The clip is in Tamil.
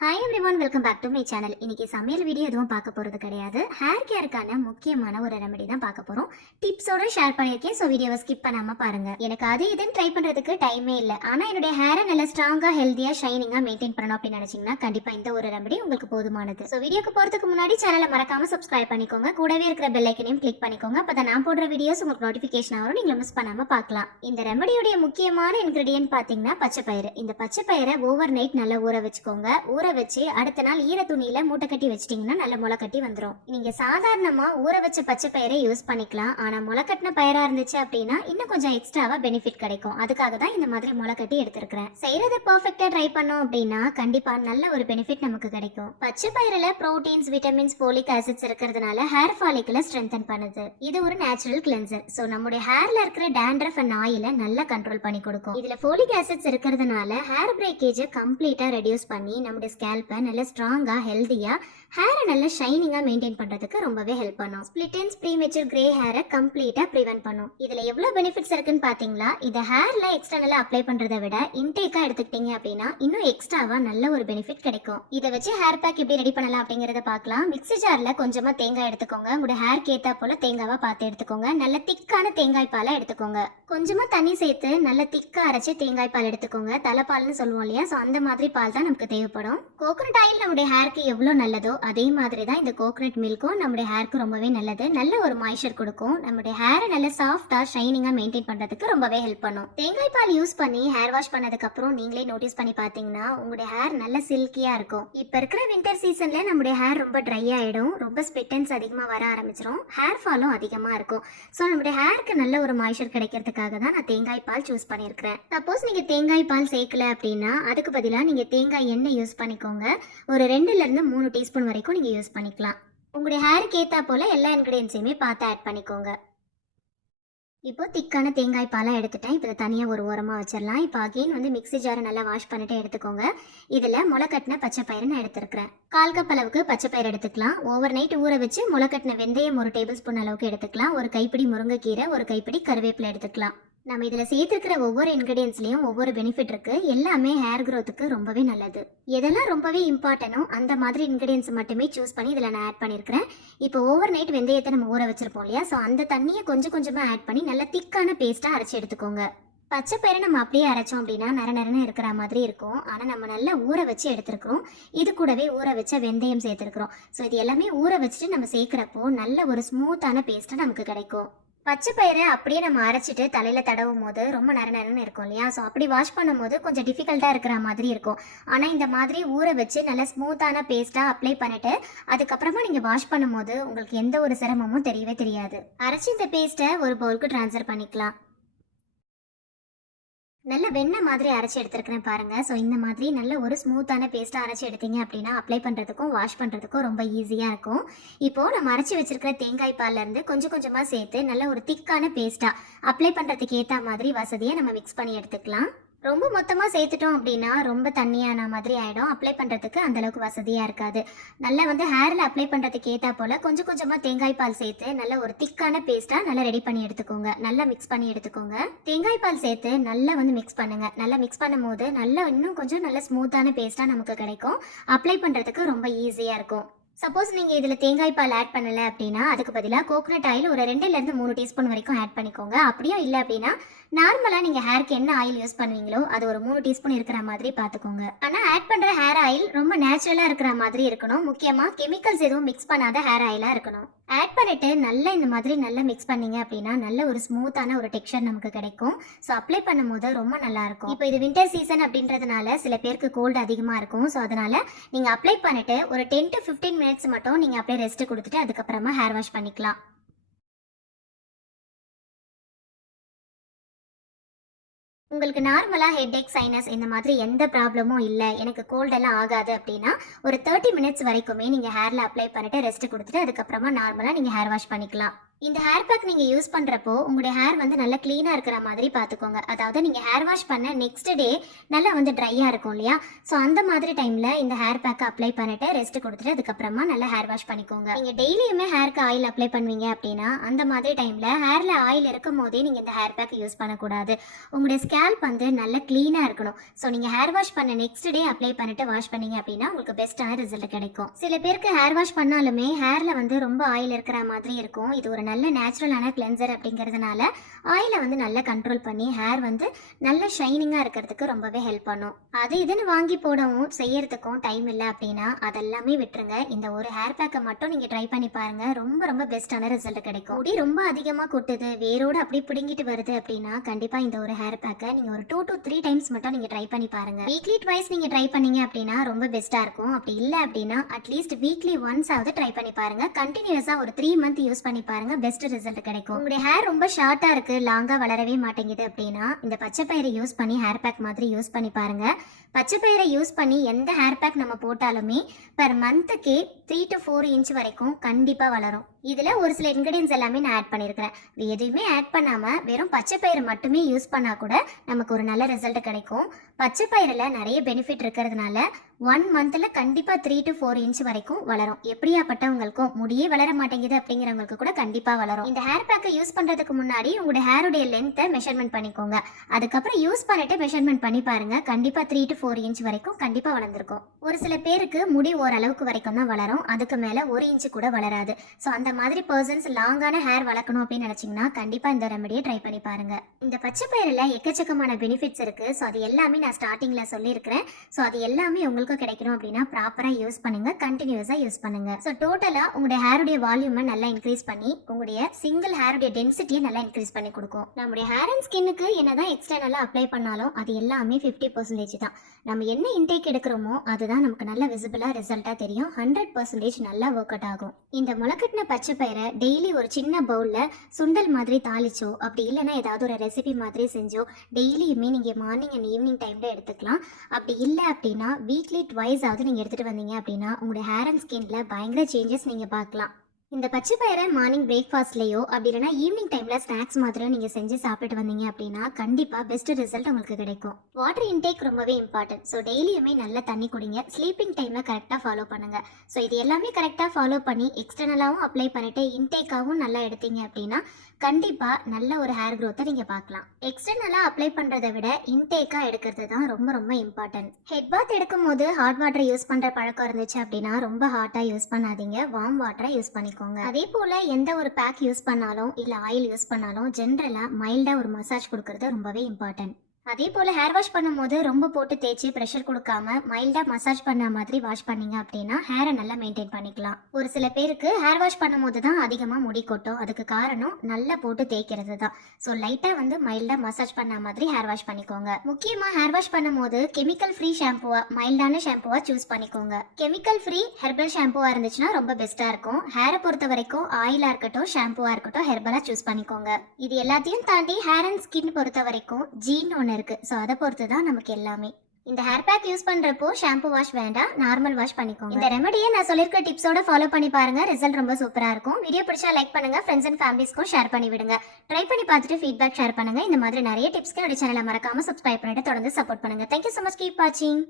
Hi everyone welcome back to my channel இன்னைக்கு சமையல் வீடியோ எதுவும் பார்க்க போகிறது கிடையாது. ஹேர் கேருக்கான முக்கியமான ஒரு ரெமெடி தான் பார்க்க போகிறோம் டிப்ஸோட ஷேர் பண்ணியிருக்கேன் ஸோ வீடியோவை ஸ்கிப் பண்ணாமல் பாருங்க. எனக்கு அது இதுன்னு ட்ரை பண்ணுறதுக்கு டைமே இல்லை. ஆனால் என்னுடைய ஹேரை நல்லா ஸ்ட்ராங்காக ஹெல்த்தியாக ஷைனிங்காக மெயின்டைன் பண்ணணும் அப்படின்னு நினச்சிங்கன்னா கண்டிப்பாக இந்த ஒரு ரெமெடி உங்களுக்கு போதுமானது. ஸோ வீடியோக்கு போகிறதுக்கு முன்னாடி சேனலை மறக்காம சப்ஸ்கிரைப் பண்ணிக்கோங்க. கூடவே இருக்கிற பெல் ஐக்கனையும் கிளிக் பண்ணிக்கோங்க. அப்போ தான் நான் போடுற வீடியோஸ் உங்களுக்கு நோட்டிஃபிகேஷன் ஆகும் நீங்கள் மிஸ் பண்ணாமல் பார்க்கலாம். இந்த ரெமடியுடைய முக்கியமான இன்கிரீடியன்ட் பார்த்தீங்கன்னா பச்சை பயிறு இந்த பச்சை பயிரை ஓவர் நைட் நல்லா ஊற வச்சுக்கோங்க. ஊற வச்சு அடுத்த நாள் ஈர துணியில மூட்டை கட்டி வச்சிட்டீங்கன்னா நல்ல முளை கட்டி வந்துடும் நீங்க சாதாரணமா ஊற வச்ச பச்சை பயிரை யூஸ் பண்ணிக்கலாம். ஆனா முளை கட்டின பயிரா இருந்துச்சு அப்படின்னா இன்னும் கொஞ்சம் எக்ஸ்ட்ராவா பெனிஃபிட் கிடைக்கும். அதுக்காக தான் இந்த மாதிரி முளை கட்டி எடுத்திருக்கிறேன். செய்யறத பர்ஃபெக்டா ட்ரை பண்ணோம் அப்படின்னா கண்டிப்பா நல்ல ஒரு பெனிஃபிட் நமக்கு கிடைக்கும். பச்சை பயிரில் புரோட்டீன்ஸ் விட்டமின்ஸ் போலிக் ஆசிட்ஸ் இருக்கிறதுனால ஹேர் ஃபாலிக்கலை ஸ்ட்ரென்தன் பண்ணுது. இது ஒரு நேச்சுரல் கிளென்சர் ஸோ நம்முடைய ஹேர்ல இருக்கிற டேண்ட்ரஃப் அண்ட் ஆயில நல்லா கண்ட்ரோல் பண்ணி கொடுக்கும். இதுல போலிக் ஆசிட்ஸ் இருக்கிறதுனால ஹேர் பிரேக்கேஜை கம்ப்ளீட்டா ரெடியூஸ் பண்ணி நம்முடைய ஸ்கேல்பை நல்ல ஸ்ட்ராங்கா ஹெல்தியா ஹேரை நல்ல ஷைனிங்காக மெயின்டைன் பண்ணுறதுக்கு ரொம்பவே ஹெல்ப் பண்ணும். ஸ்பிளிட்டன்ஸ் ப்ரீமெச்சூர் கிரே ஹேரை கம்ப்ளீட்டாக ப்ரிவென்ட் பண்ணும். இதில் எவ்வளோ பெனிஃபிட்ஸ் இருக்குன்னு பார்த்தீங்களா இதை ஹேரில் எக்ஸ்டர்னலாக அப்ளை பண்ணுறதை விட இன்டேக்காக எடுத்துக்கிட்டீங்க அப்படின்னா இன்னும் எக்ஸ்ட்ராவாக நல்ல ஒரு பெனிஃபிட் கிடைக்கும். இதை வச்சு ஹேர் பேக் எப்படி ரெடி பண்ணலாம் அப்படிங்கிறத பார்க்கலாம். மிக்ஸி ஜாரில் கொஞ்சமாக தேங்காய் எடுத்துக்கோங்க. உங்களோட ஹேர் கேத்தா போல தேங்காவாக பார்த்து எடுத்துக்கோங்க. நல்ல திக்கான தேங்காய் பாலை எடுத்துக்கோங்க. கொஞ்சமாக தண்ணி சேர்த்து நல்ல திக்காக அரைச்சி தேங்காய் பால் எடுத்துக்கோங்க. தலைப்பால்னு சொல்லுவோம் இல்லையா? ஸோ அந்த மாதிரி பால் தான் நமக்கு தேவைப்படும். கோகனட் ஆயில் நம்முடைய ஹேருக்கு எவ்வளோ நல்லதோ அதே மாதிரி தான் இந்த கோகனட் மில்க்கும் நம்முடைய ஹேருக்கு ரொம்பவே நல்லது. நல்ல ஒரு மாய்ச்சர் கொடுக்கும். நம்முடைய ஹேரை நல்ல சாஃப்டா ஷைனிங்கா மெயின்டைன் பண்றதுக்கு ரொம்பவே ஹெல்ப் பண்ணும். தேங்காய் பால் யூஸ் பண்ணி ஹேர் வாஷ் பண்ணதுக்கு அப்புறம் நீங்களே நோட்டீஸ் பண்ணி பார்த்தீங்கன்னா உங்களுடைய ஹேர் நல்ல சில்கியா இருக்கும். இப்போ இருக்கிற வின்டர் சீசன்ல நம்முடைய ஹேர் ரொம்ப ட்ரை ஆயிடும். ரொம்ப ஸ்பிட்டன்ஸ் அதிகமாக வர ஆரம்பிச்சிரும். ஹேர் ஃபாலும் அதிகமாக இருக்கும். ஸோ நம்முடைய ஹேருக்கு நல்ல ஒரு மாய்ச்சர் கிடைக்கிறதுக்காக தான் நான் தேங்காய் பால் சூஸ் பண்ணியிருக்கிறேன். சப்போஸ் நீங்கள் தேங்காய் பால் சேர்க்கல அப்படின்னா அதுக்கு பதிலாக நீங்கள் தேங்காய் எண்ணெய் யூஸ் பண்ணிக்கோங்க. ஒரு ரெண்டுலேருந்து மூணு டீஸ்பூன் வரைக்கும் நீங்கள் யூஸ் பண்ணிக்கலாம். உங்களுடைய ஹேருக்கு ஏற்றா போல் எல்லா இன்க்ரீடியன்ஸையுமே பார்த்து ஆட் பண்ணிக்கோங்க. இப்போ திக்கான தேங்காய் பாலாக எடுத்துட்டேன். இப்போ தனியாக ஒரு ஓரமாக வச்சிடலாம் இப்போ அகெயின் வந்து மிக்ஸி ஜாரை நல்லா வாஷ் பண்ணிட்டு எடுத்துக்கோங்க. இதில் முளை கட்டின பச்சை பயிறு நான் எடுத்துருக்கிறேன். கால் கப் அளவுக்கு பச்சை பயிர் எடுத்துக்கலாம். ஓவர் நைட் ஊற வச்சு முளக்கட்டின வெந்தயம் ஒரு டேபிள் ஸ்பூன் அளவுக்கு எடுத்துக்கலாம். ஒரு கைப்பிடி முருங்கைக்கீரை ஒரு கைப்பிடி கருவேப்பிலை எடுத்துக்கலாம். நம்ம இதில் சேர்த்துருக்கிற ஒவ்வொரு இன்க்ரீடியன்ஸ்லேயும் ஒவ்வொரு பெனிஃபிட் இருக்குது எல்லாமே ஹேர் க்ரோத்துக்கு ரொம்பவே நல்லது. எதெல்லாம் ரொம்பவே இம்பார்ட்டனோ அந்த மாதிரி இன்க்ரீடியன்ஸ் மட்டுமே சூஸ் பண்ணி இதில் நான் ஆட் பண்ணியிருக்கிறேன் இப்போ ஓவர் நைட் வெந்தயத்தை நம்ம ஊற வச்சிருப்போம் இல்லையா? ஸோ அந்த தண்ணியை கொஞ்சம் கொஞ்சமாக ஆட் பண்ணி நல்லா திக்கான பேஸ்ட்டாக அரைச்சி எடுத்துக்கோங்க. பச்சை பயிரை நம்ம அப்படியே அரைச்சோம் அப்படின்னா நர நரன்னு இருக்கிற மாதிரி இருக்கும். ஆனால் நம்ம நல்லா ஊற வச்சு எடுத்துருக்கிறோம். இது கூடவே ஊற வச்ச வெந்தயம் சேர்த்துருக்குறோம். ஸோ இது எல்லாமே ஊற வச்சுட்டு நம்ம சேர்க்குறப்போ நல்ல ஒரு ஸ்மூத்தான பேஸ்ட்டாக நமக்கு கிடைக்கும். பச்சை பயிரை அப்படியே நம்ம அரைச்சிட்டு தலையில தடவும் போது ரொம்ப நர நரன்னு இருக்கும் இல்லையா? ஸோ அப்படி வாஷ் பண்ணும்போது கொஞ்சம் டிஃபிகல்ட்டாக இருக்கிற மாதிரி இருக்கும். ஆனால் இந்த மாதிரி ஊற வச்சு நல்லா ஸ்மூத்தான பேஸ்ட்டாக அப்ளை பண்ணிட்டு அதுக்கப்புறமா நீங்கள் வாஷ் பண்ணும்போது உங்களுக்கு எந்த ஒரு சிரமமும் தெரியவே தெரியாது. அரைச்சி இந்த பேஸ்ட்டை ஒரு பவுலுக்கு ட்ரான்ஸ்ஃபர் பண்ணிக்கலாம். நல்ல வெண்ணெய் மாதிரி அரைச்சி எடுத்துருக்கிறேன் பாருங்க. ஸோ இந்த மாதிரி நல்ல ஒரு ஸ்மூத்தான பேஸ்ட்டாக அரைச்சி எடுத்தீங்க அப்படின்னா அப்ளை பண்ணுறதுக்கும் வாஷ் பண்ணுறதுக்கும் ரொம்ப ஈஸியாக இருக்கும். இப்போது நம்ம அரைச்சி வச்சிருக்கிற தேங்காய் பால்லேருந்து கொஞ்சம் கொஞ்சமாக சேர்த்து நல்ல ஒரு திக்கான பேஸ்ட்டாக அப்ளை பண்ணுறதுக்கு ஏற்ற மாதிரி வசதியை நம்ம மிக்ஸ் பண்ணி எடுத்துக்கலாம். ரொம்ப மொத்தமாக சேர்த்துட்டோம் அப்படின்னா ரொம்ப தண்ணியான மாதிரி ஆகிடும் அப்ளை பண்ணுறதுக்கு அந்தளவுக்கு வசதியாக இருக்காது. நல்லா வந்து ஹேரில் அப்ளை பண்ணுறதுக்கு ஏற்றா போல் கொஞ்சம் கொஞ்சமாக தேங்காய் பால் சேர்த்து நல்லா ஒரு திக்கான பேஸ்ட்டாக நல்லா ரெடி பண்ணி எடுத்துக்கோங்க. நல்லா மிக்ஸ் பண்ணி எடுத்துக்கோங்க. தேங்காய் பால் சேர்த்து நல்லா வந்து மிக்ஸ் பண்ணுங்கள் நல்லா மிக்ஸ் பண்ணும்போது நல்லா இன்னும் கொஞ்சம் நல்ல ஸ்மூத்தான பேஸ்ட்டாக நமக்கு கிடைக்கும். அப்ளை பண்ணுறதுக்கு ரொம்ப ஈஸியாக இருக்கும். சப்போஸ் நீங்கள் இதில் தேங்காய் பால் ஆட் பண்ணலை அப்படின்னா அதுக்கு பதிலாக கோகனட் ஆயில் ஒரு ரெண்டுலேருந்து மூணு டீஸ்பூன் வரைக்கும் ஆட் பண்ணிக்கோங்க. அப்படியும் இல்லை அப்படின்னா நார்மலாக நீங்கள் ஹேருக்கு என்ன ஆயில் யூஸ் பண்ணுவீங்களோ அது ஒரு மூணு டீஸ்பூன் இருக்கிற மாதிரி பார்த்துக்கோங்க. ஆனால் ஆட் பண்ணுற ஹேர் ஆயில் ரொம்ப நேச்சுரலாக இருக்கிற மாதிரி இருக்கணும். முக்கியமாக கெமிக்கல்ஸ் எதுவும் மிக்ஸ் பண்ணாத ஹேர் ஆயிலாக இருக்கணும். ஆட் பண்ணிட்டு நல்லா இந்த மாதிரி நல்லா மிக்ஸ் பண்ணீங்க அப்படின்னா நல்ல ஒரு ஸ்மூத்தான ஒரு டெக்ஸ்சர் நமக்கு கிடைக்கும். ஸோ அப்ளை பண்ணும்போது ரொம்ப நல்லா இருக்கும். இப்போ இது வின்டர் சீசன் அப்படின்றதுனால சில பேருக்கு கோல்டு அதிகமாக இருக்கும். ஸோ அதனால நீங்கள் அப்ளை பண்ணிட்டு ஒரு டென் டு ஃபிஃப்டீன் மினிட்ஸ் மட்டும் நீங்கள் அப்படியே ரெஸ்ட் கொடுத்துட்டு அதுக்கப்புறமா ஹேர் வாஷ் பண்ணிக்கலாம். உங்களுக்கு நார்மலாக ஹெட்ஏக் சைனஸ் இந்த மாதிரி எந்த ப்ராப்ளமும் இல்லை எனக்கு கோல்டெல்லாம் ஆகாது அப்படின்னா ஒரு தேர்ட்டி மினிட்ஸ் வரைக்குமே நீங்கள் ஹேரில் அப்ளை பண்ணிவிட்டு ரெஸ்ட் கொடுத்துட்டு அதுக்கப்புறமா நார்மலாக நீங்கள் ஹேர் வாஷ் பண்ணிக்கலாம். இந்த ஹேர் பேக் நீங்க யூஸ் பண்றப்போ உங்களுடைய ஹேர் வந்து நல்லா க்ளீனாக இருக்கிற மாதிரி பாத்துக்கோங்க. அதாவது நீங்க ஹேர் வாஷ் பண்ண நெக்ஸ்ட் டே நல்லா வந்து ட்ரையா இருக்கும் இல்லையா? ஸோ அந்த மாதிரி டைம்ல இந்த ஹேர் பேக்கை அப்ளை பண்ணிட்டு ரெஸ்ட் கொடுத்துட்டு அதுக்கப்புறமா நல்லா ஹேர் வாஷ் பண்ணிக்கோங்க. நீங்க டெய்லியுமே ஹேருக்கு ஆயில் அப்ளை பண்ணுவீங்க அப்படின்னா அந்த மாதிரி டைம்ல ஹேர்ல ஆயில் இருக்கும் போதே நீங்க இந்த ஹேர் பேக் யூஸ் பண்ணக்கூடாது. உங்களுடைய ஸ்கேல்ப் வந்து நல்லா க்ளீனாக இருக்கணும். ஸோ நீங்க ஹேர் வாஷ் பண்ண நெக்ஸ்ட் டே அப்ளை பண்ணிட்டு வாஷ் பண்ணீங்க அப்படின்னா உங்களுக்கு பெஸ்ட்டான ரிசல்ட் கிடைக்கும். சில பேருக்கு ஹேர் வாஷ் பண்ணாலுமே ஹேர்ல வந்து ரொம்ப ஆயில் இருக்கிற மாதிரி இருக்கும். இது ஒரு நல்ல நேச்சுரலான கிளென்சர் அப்படிங்கிறதுனால ஆயிலை வந்து நல்லா கண்ட்ரோல் பண்ணி ஹேர் வந்து நல்ல ஷைனிங்காக இருக்கிறதுக்கு ரொம்பவே ஹெல்ப் பண்ணும். அது இதுன்னு வாங்கி போடவும் செய்யறதுக்கும் டைம் இல்லை அப்படின்னா அதெல்லாமே விட்டுருங்க. இந்த ஒரு ஹேர் பேக்கை மட்டும் நீங்கள் ட்ரை பண்ணி பாருங்க. ரொம்ப ரொம்ப பெஸ்ட்டான ரிசல்ட் கிடைக்கும். முடி ரொம்ப அதிகமாக கொட்டுது வேரோடு அப்படி பிடுங்கிட்டு வருது அப்படின்னா கண்டிப்பாக இந்த ஒரு ஹேர் பேக்கை நீங்கள் ஒரு டூ டு த்ரீ டைம்ஸ் மட்டும் நீங்கள் ட்ரை பண்ணி பாருங்க. வீக்லி ட்வைஸ் நீங்கள் ட்ரை பண்ணீங்க அப்படின்னா ரொம்ப பெஸ்ட்டாக இருக்கும். அப்படி இல்லை அப்படின்னா அட்லீஸ்ட் வீக்லி ஒன்ஸ் ஆகுது ட்ரை பண்ணி பாருங்க. கண்டினியூஸாக ஒரு த்ரீ மந்த் யூஸ் பண்ணி தான் பெஸ்ட் ரிசல்ட் கிடைக்கும். உங்களுடைய ஹேர் ரொம்ப ஷார்ட்டாக இருக்கு லாங்காக வளரவே மாட்டேங்குது அப்படின்னா இந்த பச்சை பயிரை யூஸ் பண்ணி ஹேர் பேக் மாதிரி யூஸ் பண்ணி பாருங்க. பச்சை பயிரை யூஸ் பண்ணி எந்த ஹேர் பேக் நம்ம போட்டாலுமே பர் மந்த்துக்கே த்ரீ டு ஃபோர் இன்ச் வரைக்கும் கண்டிப்பாக வளரும். இதில் ஒரு சில இன்க்ரீடியன்ஸ் எல்லாமே நான் ஆட் பண்ணியிருக்கிறேன் எதுவுமே ஆட் பண்ணாமல் வெறும் பச்சை பயிறு மட்டுமே யூஸ் பண்ணால் கூட நமக்கு ஒரு நல்ல ரிசல்ட் கிடைக்கும். பச்சை பயிரில் நிறைய பெனிஃபிட் இருக்கிறதுனால ஒன் மந்த்தில் கண்டிப்பாக த்ரீ டு ஃபோர் இன்ச் வரைக்கும் வளரும். எப்படியாப்பட்டவங்களுக்கும் முடியே வளர மாட்டேங்குது அப்படிங்கிறவங்களுக்கு கூட கண்டிப்பாக வளரும். இந்த ஹேர் பேக்கை யூஸ் பண்ணுறதுக்கு முன்னாடி உங்களோட ஹேருடைய லென்த்தை மெஷர்மெண்ட் பண்ணிக்கோங்க. அதுக்கப்புறம் யூஸ் பண்ணிட்டு மெஷர்மெண்ட் பண்ணி பாருங்க. கண்டிப்பாக த்ரீ டு ஃபோர் இன்ச் வரைக்கும் கண்டிப்பாக வளர்ந்துருக்கும். ஒரு சில பேருக்கு முடி ஓரளவுக்கு வரைக்கும் தான் வளரும். அதுக்கு மேலே ஒரு இன்ச்சு கூட வளராது. ஸோ அந்த மாதிரி பர்சன்ஸ் லாங்கான ஹேர் வளர்க்கணும் அப்படின்னு நினச்சிங்கன்னா கண்டிப்பாக இந்த ரெமடியை ட்ரை பண்ணி பாருங்க. இந்த பச்சை பயிரில் எக்கச்சக்கமான பெனிஃபிட்ஸ் இருக்குது ஸோ அது எல்லாமே நான் ஸ்டார்டிங்கில் சொல்லியிருக்கிறேன். ஸோ அது எல்லாமே உங்களுக்கு கிடைக்கணும் அப்படின்னா ப்ராப்பராக யூஸ் பண்ணுங்க. கண்டினியூஸாக யூஸ் பண்ணுங்க. ஸோ டோட்டலாக உங்களுடைய ஹேருடைய வால்யூமை நல்லா இன்க்ரீஸ் பண்ணி உங்களுடைய சிங்கிள் ஹேருடைய டென்சிட்டியை நல்லா இன்க்ரீஸ் பண்ணி கொடுக்கும். நம்முடைய ஹேர் அண்ட் ஸ்கின்னுக்கு என்னதான் எக்ஸ்டர்னலாக அப்ளை பண்ணாலும் அது எல்லாமே ஃபிஃப்டி பர்சன்டேஜ் தான். நம்ம என்ன இன்டேக் எடுக்கிறோமோ அதுதான் நமக்கு நல்ல விசிபிளாக ரிசல்ட்டாக தெரியும். ஹண்ட்ரட் பர்சன்டேஜ் நல்லா ஒர்க் அவுட் ஆகும் இந்த முளைக்கட்டின பச்சை பயிரை டெய்லி ஒரு சின்ன பவுலில் சுண்டல் மாதிரி தாளிச்சோ அப்படி இல்லைன்னா ஏதாவது ஒரு ரெசிபி மாதிரி செஞ்சோ டெய்லியுமே நீங்கள் மார்னிங் அண்ட் ஈவினிங் டைமில் எடுத்துக்கலாம் அப்படி இல்லை அப்படின்னா வீக்லி ட்வைஸ் ஆகுது நீங்கள் எடுத்துகிட்டு வந்தீங்க அப்படின்னா உங்களுடைய ஹேர் அண்ட் ஸ்கின்ல பயங்கர சேஞ்சஸ் நீங்கள் பார்க்கலாம் இந்த பச்சை பயிரை மார்னிங் பிரேக்ஃபாஸ்ட்லேயோ அப்படி இல்லைனா ஈவினிங் டைமில் ஸ்நாக்ஸ் மாதிரியோ நீங்கள் செஞ்சு சாப்பிட்டு வந்தீங்க அப்படின்னா கண்டிப்பாக பெஸ்ட் ரிசல்ட் உங்களுக்கு கிடைக்கும். வாட்டர் இன்டேக் ரொம்பவே இம்பார்ட்டன்ட் ஸோ டெய்லியுமே நல்ல தண்ணி குடிங்க. ஸ்லீப்பிங் டைமில் கரெக்டாக ஃபாலோ பண்ணுங்கள் ஸோ இது எல்லாமே கரெக்டாக ஃபாலோ பண்ணி எக்ஸ்டர்னலாகவும் அப்ளை பண்ணிவிட்டு இன்டேக்காகவும் நல்லா எடுத்தீங்க அப்படின்னா கண்டிப்பாக நல்ல ஒரு ஹேர் க்ரோத்தை நீங்கள் பார்க்கலாம். எக்ஸ்டர்னலாக அப்ளை பண்ணுறதை விட இன்டேக்காக எடுக்கிறது தான் ரொம்ப ரொம்ப இம்பார்ட்டன்ட் ஹெட் பாத் எடுக்கும் போது ஹாட் வாட்டர் யூஸ் பண்ணுற பழக்கம் இருந்துச்சு அப்படின்னா ரொம்ப ஹாட்டாக யூஸ் பண்ணாதீங்க. வார்ம் வாட்டரை யூஸ் பண்ணிக்கோங்க. அதே போல் எந்த ஒரு பேக் யூஸ் பண்ணாலும் இல்லை ஆயில் யூஸ் பண்ணாலும் ஜென்ரலாக மைல்டாக ஒரு மசாஜ் கொடுக்கறது ரொம்பவே இம்பார்ட்டன்ட் அதே போல் ஹேர் வாஷ் பண்ணும்போது ரொம்ப போட்டு தேய்ச்சி ப்ரெஷர் கொடுக்காம மைல்டாக மசாஜ் பண்ண மாதிரி வாஷ் பண்ணீங்க அப்படின்னா ஹேரை நல்லா மெயின்டைன் பண்ணிக்கலாம். ஒரு சில பேருக்கு ஹேர் வாஷ் பண்ணும்போது தான் அதிகமாக முடி கொட்டும். அதுக்கு காரணம் நல்லா போட்டு தேய்க்கிறது தான். ஸோ லைட்டாக வந்து மைல்டாக மசாஜ் பண்ண மாதிரி ஹேர் வாஷ் பண்ணிக்கோங்க. முக்கியமாக ஹேர் வாஷ் பண்ணும்போது கெமிக்கல் ஃப்ரீ ஷாம்புவா மைல்டான ஷாம்புவா சூஸ் பண்ணிக்கோங்க. கெமிக்கல் ஃப்ரீ ஹெர்பல் ஷாம்புவா இருந்துச்சுன்னா ரொம்ப பெஸ்ட்டாக இருக்கும். ஹேரை பொறுத்த வரைக்கும் ஆயிலாக இருக்கட்டும் ஷாம்புவா இருக்கட்டும் ஹெர்பலாக சூஸ் பண்ணிக்கோங்க. இது எல்லாத்தையும் தாண்டி ஹேர் அண்ட் ஸ்கின் பொறுத்த வரைக்கும் ஜீன் ஒன்று இருக்கு. ஸோ அதை பொறுத்து தான் நமக்கு எல்லாமே. இந்த ஹேர் பேக் யூஸ் பண்றப்போ ஷாம்பு வாஷ் வேண்டாம். நார்மல் வாஷ் பண்ணிக்கோங்க. இந்த ரெமடியை நான் சொல்லிருக்க டிப்ஸோட ஃபாலோ பண்ணி பாருங்க. ரிசல்ட் ரொம்ப சூப்பரா இருக்கும். வீடியோ பிடிச்சா லைக் பண்ணுங்க. ஃப்ரெண்ட்ஸ் அண்ட் ஃபேமிலிஸ்க்கும் ஷேர் பண்ணி விடுங்க. ட்ரை பண்ணி பார்த்துட்டு ஃபீட்பேக் ஷேர் பண்ணுங்க. இந்த மாதிரி நிறைய டிப்ஸ்க்கு என்னோட சேனலை மறக்காம சப்ஸ்கிரைப் பண்ணிட்டு தொடர்ந்து சப்போர்ட் பண்ணுங்க. தேங்க்யூ ஸோ மச் கீப் வாட்சிங்